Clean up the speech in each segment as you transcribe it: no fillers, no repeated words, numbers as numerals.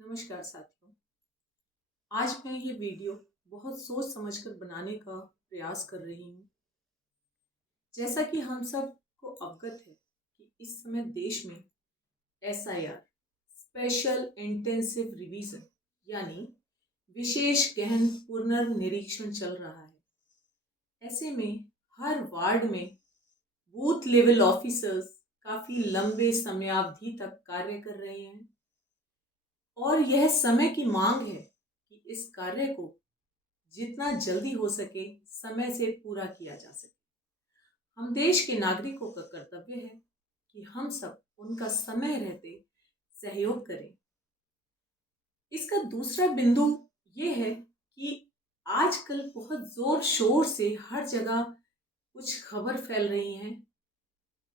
नमस्कार साथियों। आज मैं ये वीडियो बहुत सोच समझकर बनाने का प्रयास कर रही हूँ। जैसा कि हम सब को अवगत है कि इस समय देश में एसआईआर स्पेशल इंटेंसिव रिवीजन यानी विशेष गहन पुनर्निरीक्षण चल रहा है। ऐसे में हर वार्ड में बूथ लेवल ऑफिसर्स काफी लंबे समयावधि तक कार्य कर रहे हैं और यह समय की मांग है कि इस कार्य को जितना जल्दी हो सके समय से पूरा किया जा सके। हम देश के नागरिकों का कर्तव्य है कि हम सब उनका समय रहते सहयोग करें। इसका दूसरा बिंदु ये है कि आजकल बहुत जोर शोर से हर जगह कुछ खबर फैल रही हैं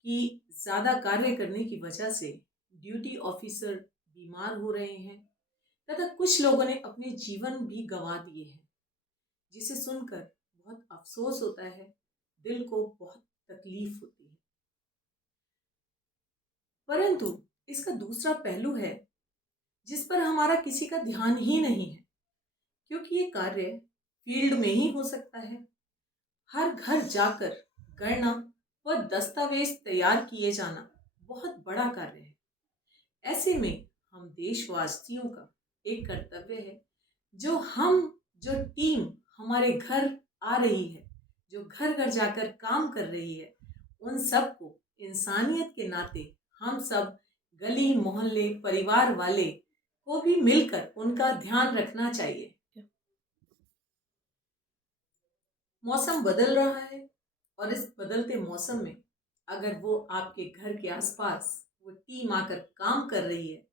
कि ज़्यादा कार्य करने की वजह से ड्यूटी ऑफिसर बीमार हो रहे हैं तथा कुछ लोगों ने अपने जीवन भी गंवा दिए हैं, जिसे सुनकर बहुत अफसोस होता है, दिल को बहुत तकलीफ होती है। परंतु इसका दूसरा पहलू है जिस पर हमारा किसी का ध्यान ही नहीं है, क्योंकि ये कार्य फील्ड में ही हो सकता है। हर घर जाकर गणना व दस्तावेज तैयार किए जाना बहुत बड़ा कार्य है। ऐसे में हम देशवासियों का एक कर्तव्य है, जो टीम हमारे घर आ रही है, जो घर घर जाकर काम कर रही है, उन सबको इंसानियत के नाते हम सब गली मोहल्ले परिवार वाले को भी मिलकर उनका ध्यान रखना चाहिए। मौसम बदल रहा है और इस बदलते मौसम में अगर वो आपके घर के आसपास वो टीम आकर काम कर रही है,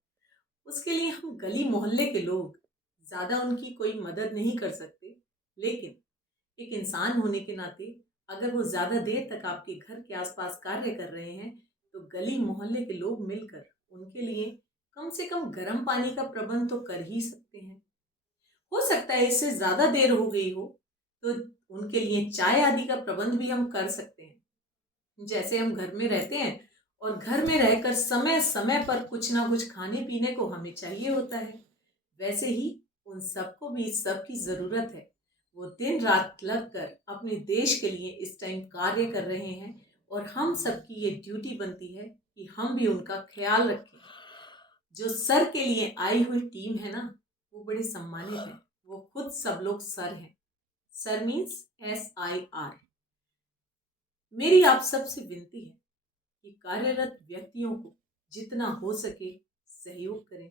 उसके लिए हम गली मोहल्ले के लोग ज़्यादा उनकी कोई मदद नहीं कर सकते, लेकिन एक इंसान होने के नाते अगर वो ज़्यादा देर तक आपके घर के आसपास कार्य कर रहे हैं तो गली मोहल्ले के लोग मिलकर उनके लिए कम से कम गर्म पानी का प्रबंध तो कर ही सकते हैं। हो सकता है इससे ज़्यादा देर हो गई हो तो उनके लिए चाय आदि का प्रबंध भी हम कर सकते हैं। जैसे हम घर में रहते हैं और घर में रहकर समय समय पर कुछ ना कुछ खाने पीने को हमें चाहिए होता है, वैसे ही उन सबको भी इस सब की ज़रूरत है। वो दिन रात लगकर अपने देश के लिए इस टाइम कार्य कर रहे हैं और हम सबकी ये ड्यूटी बनती है कि हम भी उनका ख्याल रखें। जो सर के लिए आई हुई टीम है ना, वो बड़ी सम्मानित है। वो खुद सब लोग सर हैं। Sir means SIR। मेरी आप सबसे विनती है कि कार्यरत व्यक्तियों को जितना हो सके सहयोग करें।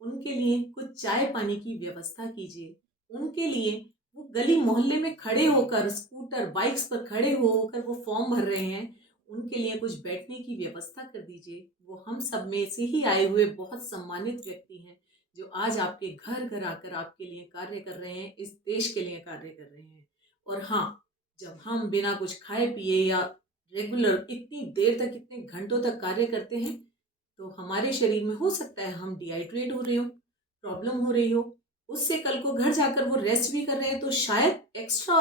उनके लिए कुछ चाय पानी की व्यवस्था कीजिए। उनके लिए वो गली मोहल्ले में खड़े होकर स्कूटर बाइक्स पर खड़े होकर वो फॉर्म भर रहे हैं, उनके लिए कुछ बैठने की व्यवस्था कर दीजिए। वो हम सब में से ही आए हुए बहुत सम्मानित व्यक्ति हैं जो आज आपके घर घर आकर आपके लिए कार्य कर रहे हैं, इस देश के लिए कार्य कर रहे हैं। और हाँ, जब हम बिना कुछ खाए पिए या रेगुलर इतनी देर तक इतने घंटों तक कार्य करते हैं तो हमारे शरीर में हो सकता है हम डिहाइड्रेट हो रहे हो, प्रॉब्लम हो रही हो। उससे कल को घर जाकर वो रेस्ट भी कर रहे हैं तो शायद एक्स्ट्रा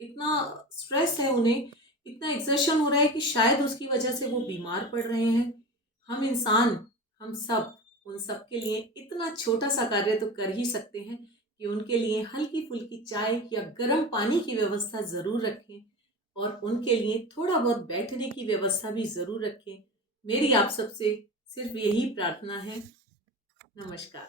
इतना स्ट्रेस है उन्हें, इतना एक्सर्शन हो रहा है कि शायद उसकी वजह से वो बीमार पड़ रहे हैं। हम इंसान, हम सब उन सब के लिए इतना छोटा सा कार्य तो कर ही सकते हैं कि उनके लिए हल्की फुल्की चाय या गर्म पानी की व्यवस्था ज़रूर रखें और उनके लिए थोड़ा बहुत बैठने की व्यवस्था भी ज़रूर रखें। मेरी आप सबसे सिर्फ यही प्रार्थना है। नमस्कार।